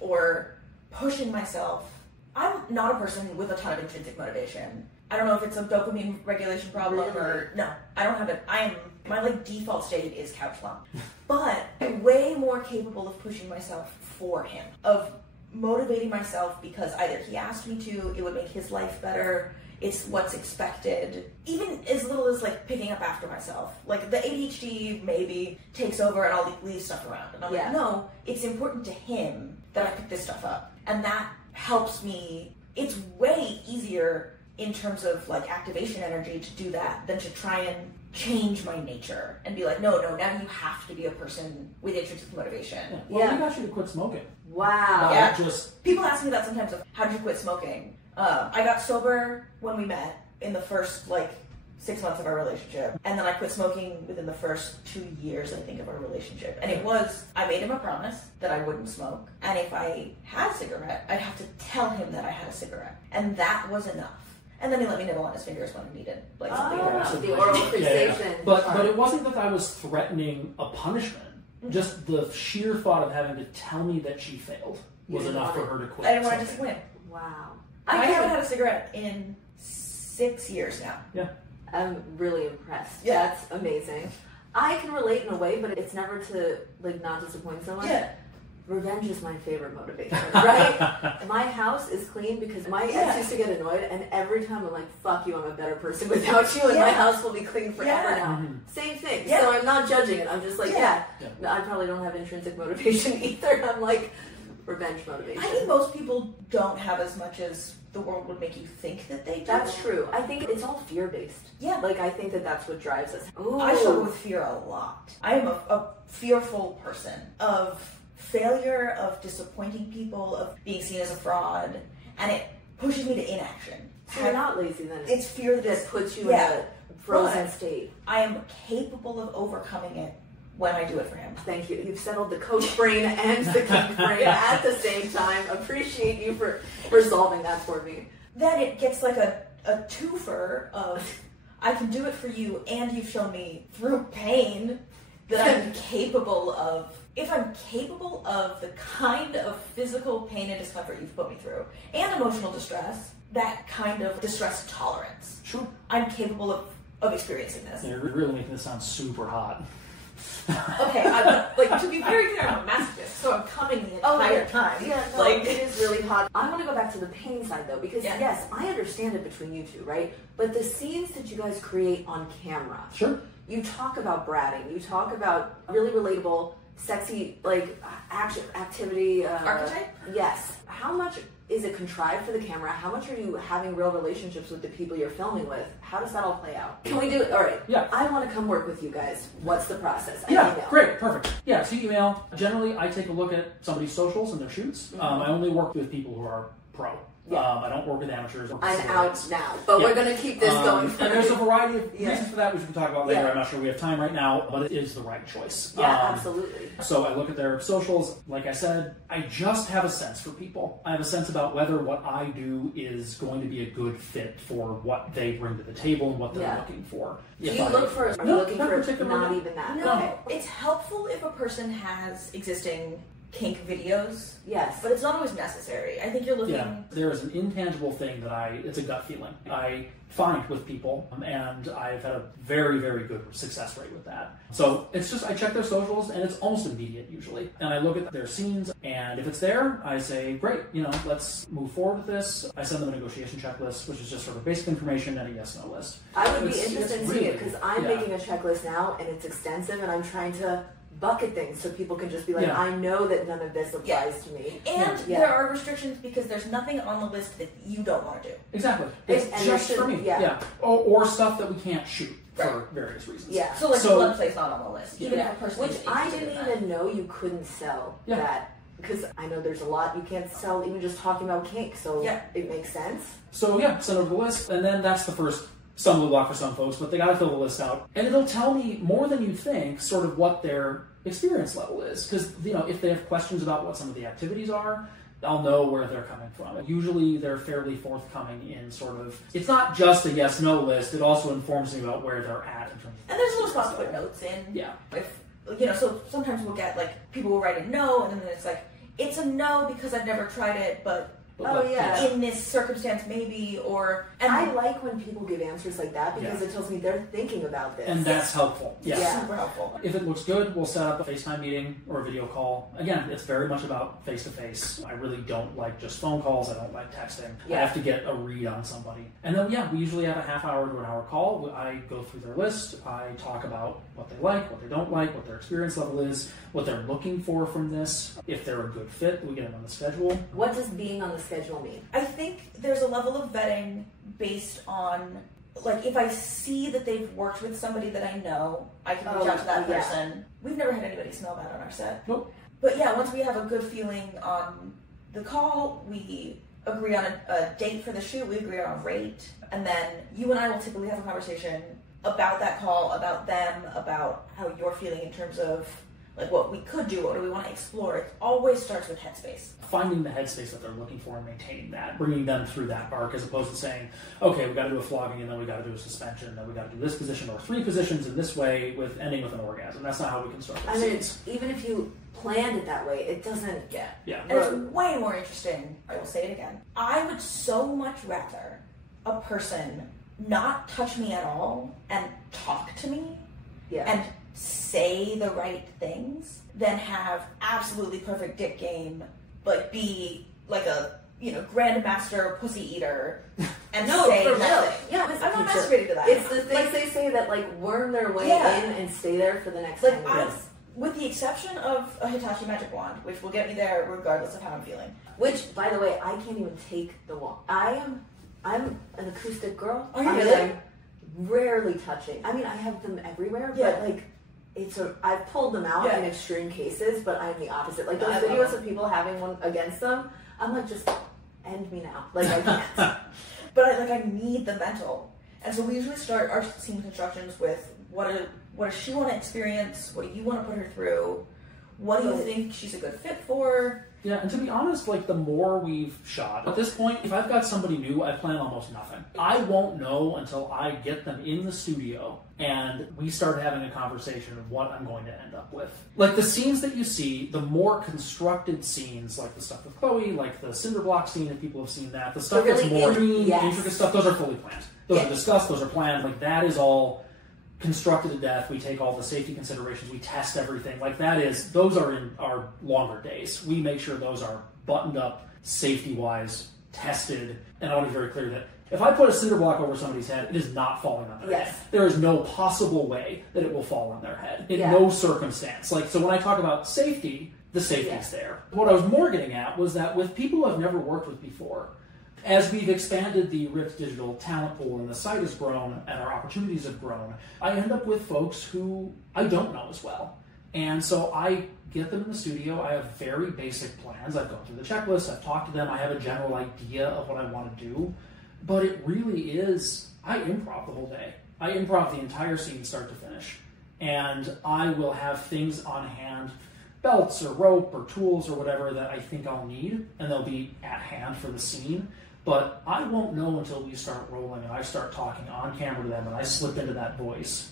or pushing myself. I'm not a person with a ton of intrinsic motivation. I don't know if it's a dopamine regulation problem or no, I don't have it. My like default state is couch lump, but I'm way more capable of pushing myself for him, of motivating myself because either he asked me to, it would make his life better, it's what's expected, even as little as like picking up after myself. Like the ADHD maybe takes over and I'll leave stuff around, and I'm like, no, it's important to him that I pick this stuff up, and that helps me. It's way easier in terms of like activation energy to do that than to try and change my nature and be like, no, now you have to be a person with intrinsic motivation. Yeah. Well, we got you to quit smoking. Wow. Yeah. People ask me that sometimes of, how did you quit smoking? I got sober when we met in the first like 6 months of our relationship, and then I quit smoking within the first 2 years, I think, of our relationship. And it was, I made him a promise that I wouldn't smoke, and if I had a cigarette, I'd have to tell him that I had a cigarette, and that was enough. And then he let me nibble on his fingers when I needed like something. The oral fixation. But it wasn't that I was threatening a punishment. Mm-hmm. Just the sheer thought of having to tell me that she failed was enough for her to quit. I didn't want to just win. Wow. I haven't had a cigarette in 6 years now. Yeah. I'm really impressed. Yeah. That's amazing. I can relate in a way, but it's never to like not disappoint someone. Yeah. Revenge is my favorite motivation, right? My house is clean because my ex used to get annoyed, and every time I'm like, fuck you, I'm a better person without you, and my house will be clean forever now. Mm-hmm. Same thing. Yeah. So I'm not judging it. I'm just like, I probably don't have intrinsic motivation either. I'm like, revenge motivation. I think most people don't have as much as the world would make you think that they do. That's true. I think it's all fear-based. Yeah. Like, I think that's what drives us. Ooh. I struggle with fear a lot. I am a fearful person of failure, of disappointing people, of being seen as a fraud, and it pushes me to inaction. So you're not lazy then. It's fear that puts you in a frozen state. I am capable of overcoming it when I do it for him. Thank you. You've settled the coach brain and the kink brain at the same time. Appreciate you for solving that for me. Then it gets like a twofer of, I can do it for you, and you've shown me through pain that I'm capable of. If I'm capable of the kind of physical pain and discomfort you've put me through, and emotional distress, that kind of distress tolerance, sure, I'm capable of experiencing this. You're really making this sound super hot. Okay, like to be very clear, I'm a masochist, so I'm coming the entire time. Yeah, no, like it is really hot. I want to go back to the pain side though, because yes, I understand it between you two, right? But the scenes that you guys create on camera, Sure. you talk about bratting, you talk about really relatable, sexy, like action, activity. Archetype? Yes. How much is it contrived for the camera? How much are you having real relationships with the people you're filming with? How does that all play out? Can we do it? All right. Yeah. I want to come work with you guys. What's the process? Yeah, great, perfect. Yeah, so you email. Generally, I take a look at somebody's socials and their shoots. I only work with people who are pro. I don't work with amateurs. I'm out now, but we're going to keep this going. And there's a variety of reasons for that, which we can talk about later. I'm not sure we have time right now, but it is the right choice. Yeah, absolutely. So I look at their socials. Like I said, I just have a sense for people. I have a sense about whether what I do is going to be a good fit for what they bring to the table and what they're looking for. Do you look for, are you looking for not even that? No, it's helpful if a person has existing kink videos. Yes. But it's not always necessary. I think you're looking... Yeah, there is an intangible thing that it's a gut feeling. I find with people, and I've had a very, very good success rate with that. So it's just, I check their socials, and it's almost immediate usually. And I look at their scenes, and if it's there, I say, great, let's move forward with this. I send them a negotiation checklist, which is just sort of basic information and a yes-no list. I would be interested in seeing it, because I'm making a checklist now, and it's extensive, and I'm trying to bucket things so people can just be like, I know that none of this applies to me. And there are restrictions because there's nothing on the list that you don't want to do. Exactly. It's just for me. Yeah. Or stuff that we can't shoot for various reasons. Yeah. So like blood play's not on the list. Even if a person which I didn't even know you couldn't sell that. Because I know there's a lot you can't sell even just talking about kink, so it makes sense. So send over the list, and then that's the first stumbling block for some folks, but they gotta fill the list out. And it'll tell me more than you think sort of what their experience level is. Because, if they have questions about what some of the activities are, I'll know where they're coming from. Usually they're fairly forthcoming in sort of, it's not just a yes-no list, it also informs me about where they're at in terms of... And there's a little spot to put notes in. Yeah. If, so sometimes we'll get, people will write a no, and then it's like, it's a no because I've never tried it, but in this circumstance maybe, and I like when people give answers like that because it tells me they're thinking about this. And that's helpful. Yeah. Super helpful. If it looks good, we'll set up a FaceTime meeting or a video call. Again, it's very much about face-to-face. I really don't like just phone calls. I don't like texting. I have to get a read on somebody. And then, we usually have a half hour to an hour call. I go through their list. I talk about what they like, what they don't like, what their experience level is, what they're looking for from this. If they're a good fit, we get them on the schedule. What does being on the schedule mean? I think there's a level of vetting based on, if I see that they've worked with somebody that I know, I can reach out to that person. We've never had anybody smell bad on our set. Nope. But once we have a good feeling on the call, we agree on a date for the shoot, we agree on a rate, and then you and I will typically have a conversation about that call, about them, about how you're feeling in terms of what we could do, what do we want to explore. It always starts with Headspace. Finding the headspace that they're looking for and maintaining that, bringing them through that arc, as opposed to saying, okay, we got to do a flogging and then we got to do a suspension, and then we got to do this position or 3 positions in this way with ending with an orgasm. That's not how we construct it. I mean, even if you planned it that way, it doesn't. Yeah. And it's way more interesting. I will say it again. I would so much rather a person not touch me at all and talk to me and say the right things than have absolutely perfect dick game, be a grandmaster pussy eater and say nothing. Yeah, I'm not masturbating to that. It's the things they say that worm their way in and stay there for the next 10 minutes. With the exception of a Hitachi magic wand, which will get me there regardless of how I'm feeling. Which, by the way, I can't even take the wand. I'm an acoustic girl. Are you really? I'm rarely touching. I mean, I have them everywhere, but I've pulled them out in extreme cases, but I'm the opposite. Those videos of people having one against them, I'm just end me now. I can't. But I need the mental. And so we usually start our scene constructions with what does she want to experience? What do you want to put her through? What do you think she's a good fit for? Yeah, and to be honest, the more we've shot, at this point, if I've got somebody new, I plan almost nothing. I won't know until I get them in the studio and we start having a conversation of what I'm going to end up with. The scenes that you see, the more constructed scenes, the stuff with Chloe, the cinder block scene, if people have seen that, the stuff that's more intricate stuff, those are fully planned. Those are discussed, those are planned, that is all constructed to death. We take all the safety considerations. We test everything. Like those are in our longer days. We make sure those are buttoned up, safety-wise, tested. And I want to be very clear that if I put a cinder block over somebody's head, it is not falling on their head. There is no possible way that it will fall on their head. In no circumstance. Like, so when I talk about safety, the safety is there. What I was more getting at was that with people I've never worked with before, as we've expanded the Rift Digital talent pool and the site has grown and our opportunities have grown, I end up with folks who I don't know as well. And so I get them in the studio. I have very basic plans. I've gone through the checklist. I've talked to them. I have a general idea of what I want to do. But it really is, I improv the whole day. I improv the entire scene start to finish. And I will have things on hand, belts or rope or tools or whatever that I think I'll need, and they'll be at hand for the scene. But I won't know until we start rolling and I start talking on camera to them and I slip into that voice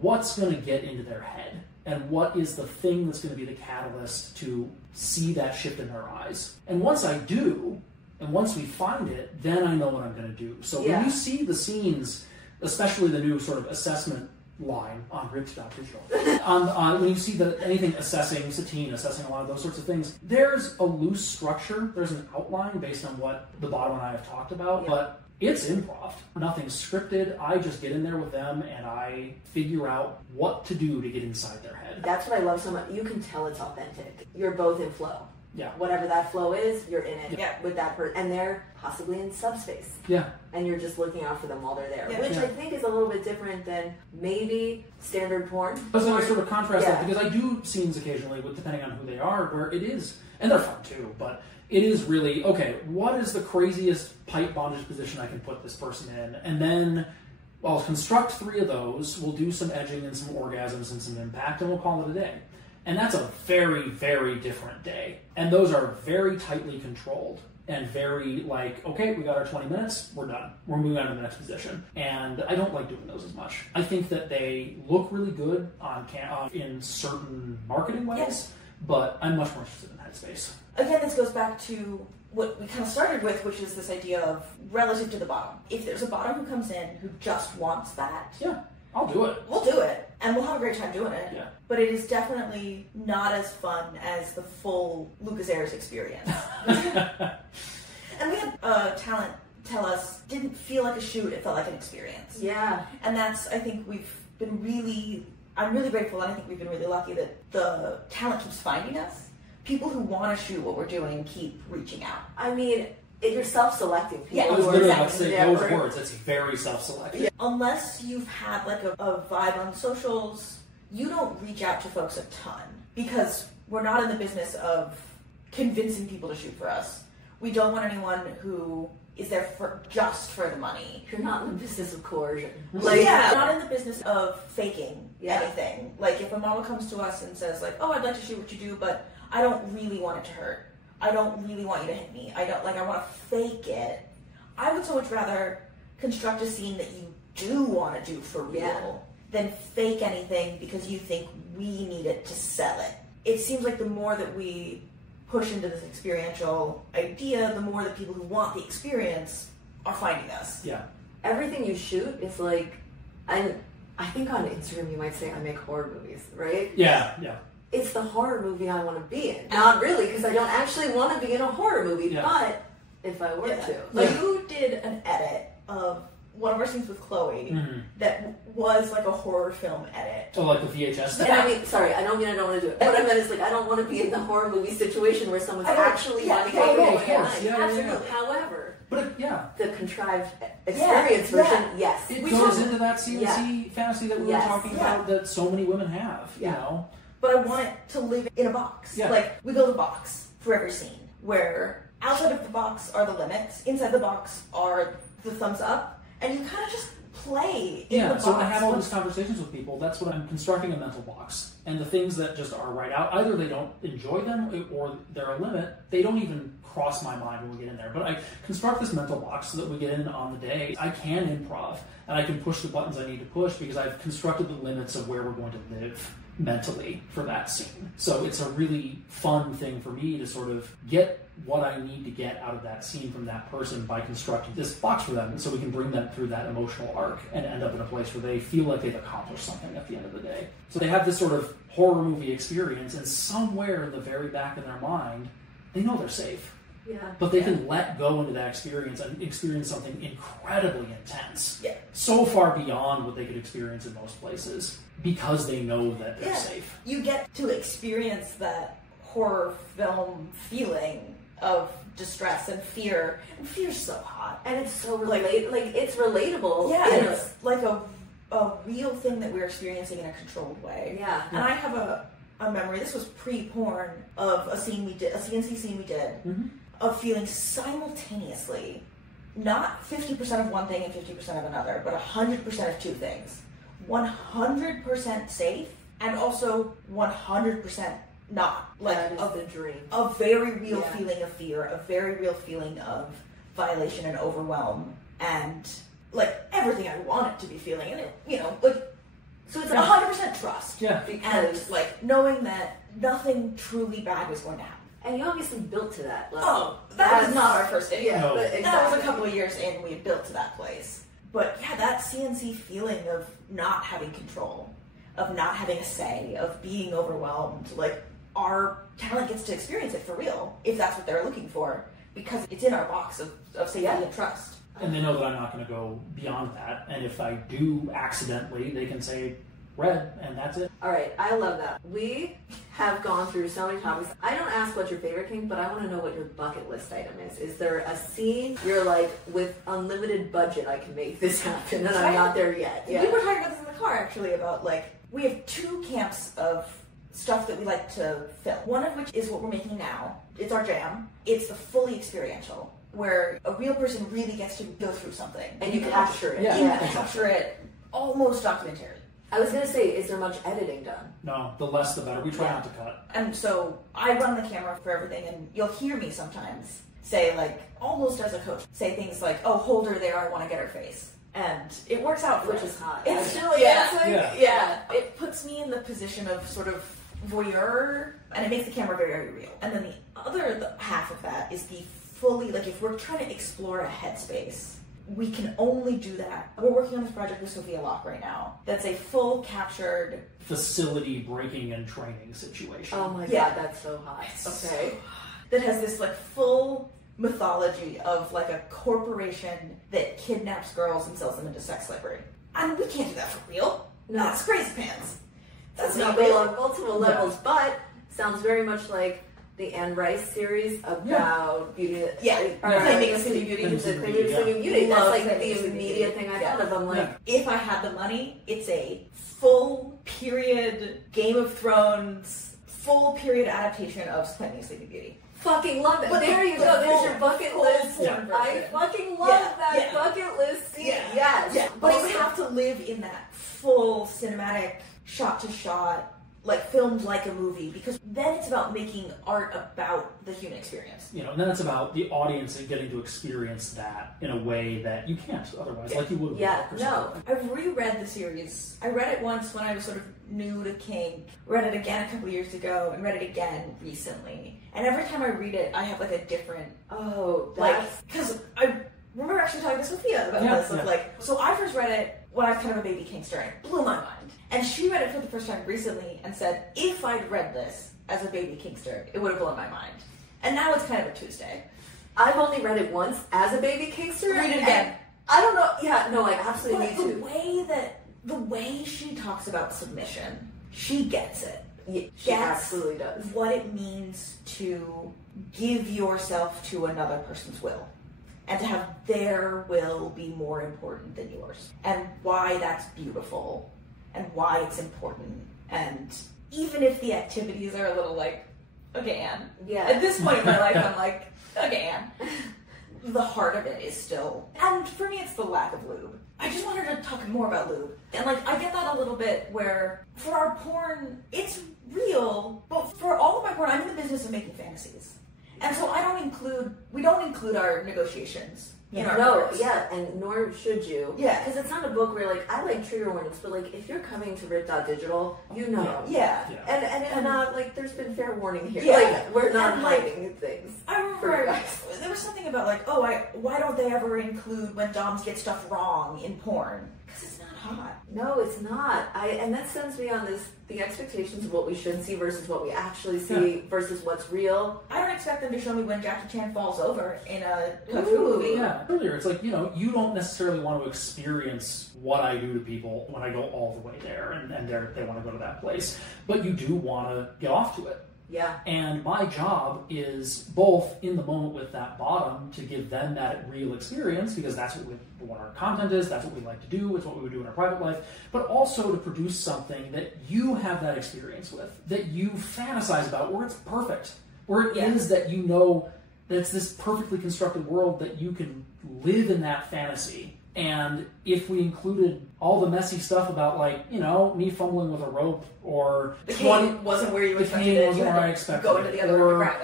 what's going to get into their head and what is the thing that's going to be the catalyst to see that shift in their eyes. And once I do, and once we find it, then I know what I'm going to do. So when you see the scenes, especially the new sort of assessment line on Rift.digital, when you see anything assessing Satine, assessing a lot of those sorts of things, there's a loose structure, there's an outline based on what the bottom and I have talked about, but it's improv. Nothing's scripted. I just get in there with them and I figure out what to do to get inside their head. That's what I love so much. You can tell it's authentic. You're both in flow. Yeah. Whatever that flow is, you're in it with that person. And they're possibly in subspace. Yeah. And you're just looking out for them while they're there. Which I think is a little bit different than maybe standard porn. I was going to sort of contrast that because I do scenes occasionally, depending on who they are, where it is, and they're fun too, but it is really, okay, what is the craziest pipe bondage position I can put this person in? And then I'll construct 3 of those, we'll do some edging and some orgasms and some impact, and we'll call it a day. And that's a very, very different day. And those are very tightly controlled and very like, okay, we got our 20 minutes, we're done. We're moving on to the next position. And I don't like doing those as much. I think that they look really good on in certain marketing ways, but I'm much more interested in Headspace. Again, this goes back to what we kind of started with, which is this idea of relative to the bottom. If there's a bottom who comes in who just wants that, I'll do it. We'll do it, and we'll have a great time doing it. Yeah. But it is definitely not as fun as the full Lucas Ayres experience. And we had talent tell us, didn't feel like a shoot, it felt like an experience. Yeah. And that's, I think I'm really grateful, and I think we've been really lucky that the talent keeps finding us. People who want to shoot what we're doing keep reaching out. I mean, you're self-selecting people. Yeah, I was literally about to say those words. It's very self-selecting. Yeah. Unless you've had like a vibe on socials, you don't reach out to folks a ton because we're not in the business of convincing people to shoot for us. We don't want anyone who is there just for the money. You're not in the business of coercion. Not in the business of faking anything. Like if a model comes to us and says like, oh, I'd like to shoot what you do, but I don't really want it to hurt. I don't really want you to hit me. I want to fake it. I would so much rather construct a scene that you do want to do for real than fake anything because you think we need it to sell it. It seems like the more that we push into this experiential idea, the more that people who want the experience are finding us. Yeah. Everything you shoot is like, I think on Instagram you might say I make horror movies, right? Yeah. It's the horror movie I want to be in. Not really, because I don't actually want to be in a horror movie, but if I were to. Like, you did an edit of one of our scenes with Chloe that was like a horror film edit. Oh, like the VHS? And I mean, sorry, I don't want to do it. What I meant is, like, I don't want to be in the horror movie situation where someone's actually wanting to go of course. Absolutely. However, the contrived experience version, yes. It goes into that CNC fantasy that we were talking about that so many women have, you know? But I want it to live in a box. Yeah. Like, we build a box for every scene, where outside of the box are the limits, inside the box are the thumbs up, and you kind of just play in the box. So when I have all these conversations with people, that's what I'm constructing a mental box. And the things that just are right out, either they don't enjoy them or they're a limit, they don't even cross my mind when we get in there. But I construct this mental box so that we get in on the day. I can improv, and I can push the buttons I need to push because I've constructed the limits of where we're going to live mentally for that scene. So it's a really fun thing for me to sort of get what I need to get out of that scene from that person by constructing this box for them, so we can bring them through that emotional arc and end up in a place where they feel like they've accomplished something at the end of the day. So they have this sort of horror movie experience, and somewhere in the very back of their mind, they know they're safe. Yeah. But they can let go into that experience and experience something incredibly intense. Yeah. So far beyond what they could experience in most places, because they know that they're safe. You get to experience that horror film feeling of distress and fear. And fear's so hot. And it's so it's relatable. Yeah, and it's like a real thing that we're experiencing in a controlled way. Yeah. And I have a memory, this was pre-porn, of a CNC scene we did, of feeling simultaneously not 50% of one thing and 50% of another, but 100% of two things. 100% safe and also 100% not. That is the dream. A very real feeling of fear, a very real feeling of violation and overwhelm, and like everything I want it to be feeling. And so it's 100% trust. Yeah. And like knowing that nothing truly bad was going to happen. And you obviously built to that level. Oh, that was not our first date. Yeah, No. but exactly. That was a couple of years in, we had built to that place. But yeah, that CNC feeling of not having control, of not having a say, of being overwhelmed, like our talent gets to experience it for real, if that's what they're looking for, because it's in our box of safety and trust. And they know that I'm not going to go beyond that. And if I do accidentally, they can say red, and that's it. All right, I love that. We have gone through so many topics. I don't ask what's your favorite kink, but I want to know what your bucket list item is. Is there a scene you're like, with unlimited budget, I can make this happen, and I'm not there yet? Yeah. We were talking about this in the car, actually, about like, we have two camps of stuff that we like to film. One of which is what we're making now. It's our jam. It's the fully experiential, where a real person really gets to go through something. And you capture it. You capture it almost documentary. I was going to say, is there much editing done? No, the less the better. We try not to cut. And so I run the camera for everything, and you'll hear me sometimes say, like, almost as a coach, say things like, oh, hold her there, I want to get her face. And it works out for Which us. is hot. It's Actually, yeah. It puts me in the position of sort of voyeur, and it makes the camera very, very real. And then the other half of that is the fully, like, if we're trying to explore a headspace, we can only do that. We're working on this project with Sophia Locke right now. That's a full captured facility breaking and training situation. Oh my god, that's so hot. Okay. That has this like full mythology of like a corporation that kidnaps girls and sells them into sex slavery. And we can't do that for real. No. That's crazy pants. That's not not real real. on multiple levels, but sounds very much like the Anne Rice series about beauty. Claiming a Sleeping Beauty. Sleeping Beauty. That's Love like Claiming the Sleeping immediate Beauty. thing I thought of. I'm like, if I had the money, it's a full period Game of Thrones, full period adaptation of Claiming a Sleeping Beauty. fucking love it. But there you go. There's your bucket list. Yeah. I fucking love that bucket list scene. Yes. Yeah. But it would have to live in that full cinematic, shot-to-shot, like filmed like a movie, because then it's about making art about the human experience. You know, and then it's about the audience and getting to experience that in a way that you can't otherwise, like you would with a book or something. I've reread the series. I read it once when I was sort of new to Kink, read it again a couple years ago, and read it again recently. And every time I read it, I have like a different, because I remember actually talking to Sophia about this, of like, so I first read it when I was kind of a baby Kinkster, and it blew my mind. And she read it for the first time recently and said, if I'd read this as a baby Kinkster, it would have blown my mind. And now it's kind of a Tuesday. I've only read it once as a baby Kinkster. Read it again. I don't know. Yeah, no, I absolutely need to. The way she talks about submission, she gets it. She absolutely does. What it means to give yourself to another person's will, and to have their will be more important than yours, and why that's beautiful, and why it's important. And even if the activities are a little like, okay, Anne. Yeah. At this point in my life, I'm like, okay, Anne. The heart of it is still, and for me, it's the lack of lube. I just wanted to talk more about lube. And like, I get that a little bit where for our porn, it's real, but for all of my porn, I'm in the business of making fantasies. And so we don't include our negotiations And nor should you. Yeah. Because it's not a book where, like, I like trigger warnings, but, like, if you're coming to Rip.Digital, you know. Yeah. And not, like, there's been fair warning here. Yeah. Like, we're not hiding things. I remember there was something about, like, why don't they ever include when doms get stuff wrong in porn? Because it's not hot. No, it's not. And that sends me on the expectations of what we should see versus what we actually see versus what's real. I don't expect them to show me when Jackie Chan falls over in a kung fu movie. Yeah, earlier it's like, you don't necessarily want to experience what I do to people when I go all the way there and they want to go to that place, but you do want to get off to it. Yeah. And my job is both in the moment with that bottom to give them that real experience, because that's what our content is, that's what we like to do, it's what we would do in our private life, but also to produce something that you have that experience with, that you fantasize about, where it's perfect, where it is that you know that it's this perfectly constructed world that you can live in that fantasy. And if we included all the messy stuff about, like, me fumbling with a rope, or the cane wasn't where you expected it, wasn't where I expected go into the other room, right?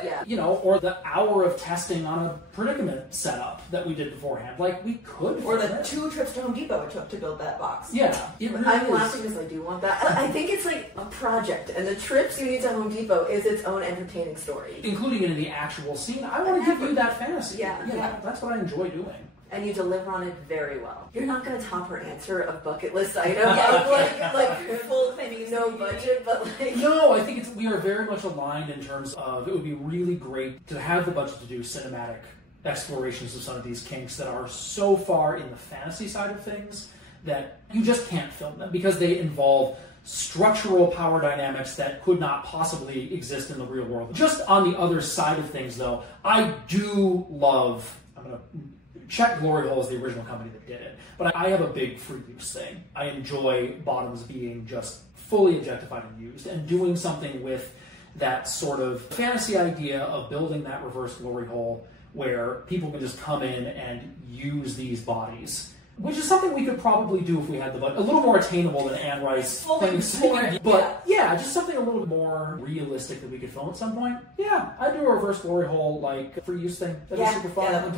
Or the hour of testing on a predicament setup that we did beforehand, like, we could. Or the 2 trips to Home Depot it took to build that box. Yeah, it really I'm is. laughing because I do want that. I think it's like a project, and the trips you need to Home Depot is its own entertaining story, including it in the actual scene. I want to give you that fantasy. Yeah. That's what I enjoy doing. And you deliver on it very well. You're not going to top her answer of bucket list items. like full thing, no budget, but like... No, I think we are very much aligned in terms of, it would be really great to have the budget to do cinematic explorations of some of these kinks that are so far in the fantasy side of things that you just can't film them, because they involve structural power dynamics that could not possibly exist in the real world. Just on the other side of things, though, I do love... I'm going to... Check Glory Hole is the original company that did it, but I have a big free use thing. I enjoy bottoms being just fully objectified and used, and doing something with that sort of fantasy idea of building that reverse glory hole where people can just come in and use these bodies, which is something we could probably do if we had the budget. A little more attainable than Anne Rice things. But just something a little more realistic that we could film at some point. Yeah, I'd do a reverse glory hole, like, free use thing. That'd be super fun.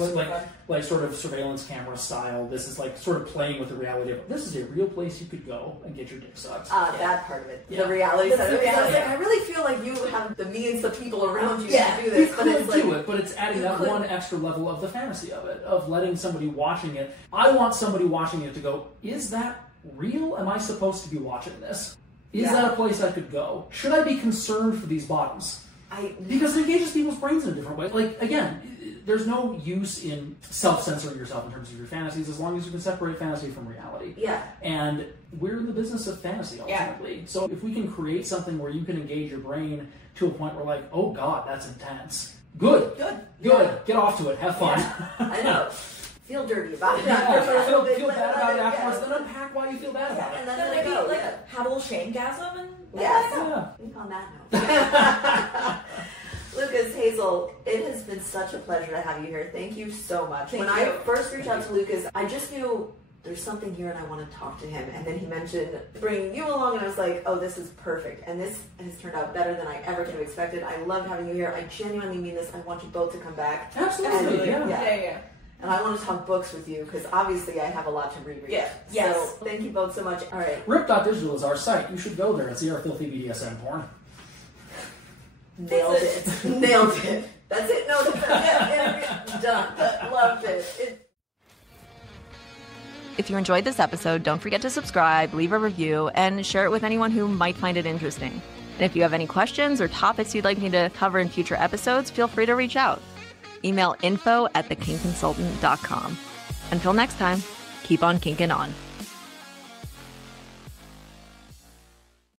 Like sort of surveillance camera style. This is like sort of playing with the reality of, this is a real place you could go and get your dick sucked. That part of it. The reality side of it. I really feel like you have the means of people around you to do this. But it's adding that one extra level of the fantasy of it, of letting somebody watching it. I want somebody watching it to go, is that real? Am I supposed to be watching this? Is that a place I could go? Should I be concerned for these bottoms? Because it engages people's brains in a different way. Like, again, there's no use in self-censoring yourself in terms of your fantasies, as long as you can separate fantasy from reality. Yeah. And we're in the business of fantasy, ultimately. So if we can create something where you can engage your brain to a point where, like, oh God, that's intense. Good. Yeah. Get off to it. Have fun. Yeah. I know. Feel dirty about it. Feel bad about it afterwards, then unpack why you feel bad about it. And then maybe have a little shamegasm and on that note. Lucas, Hazel, it has been such a pleasure to have you here. Thank you so much. When I first reached out to Lucas, I just knew there's something here and I want to talk to him. And then he mentioned bringing you along, and I was like, oh, this is perfect. And this has turned out better than I ever could have expected. I loved having you here. I genuinely mean this. I want you both to come back. Absolutely. Yeah. And I want to talk books with you, because obviously I have a lot to reread. Yeah. Yes. So thank you both so much. All right. Rip.Digital is our site. You should go there and see our filthy BDSM porn. Nailed it. Nailed it. That's it. No, that's it. Done. Loved it. If you enjoyed this episode, don't forget to subscribe, leave a review, and share it with anyone who might find it interesting. And if you have any questions or topics you'd like me to cover in future episodes, feel free to reach out. Email info@thekinkconsultant.com. Until next time, keep on kinking on.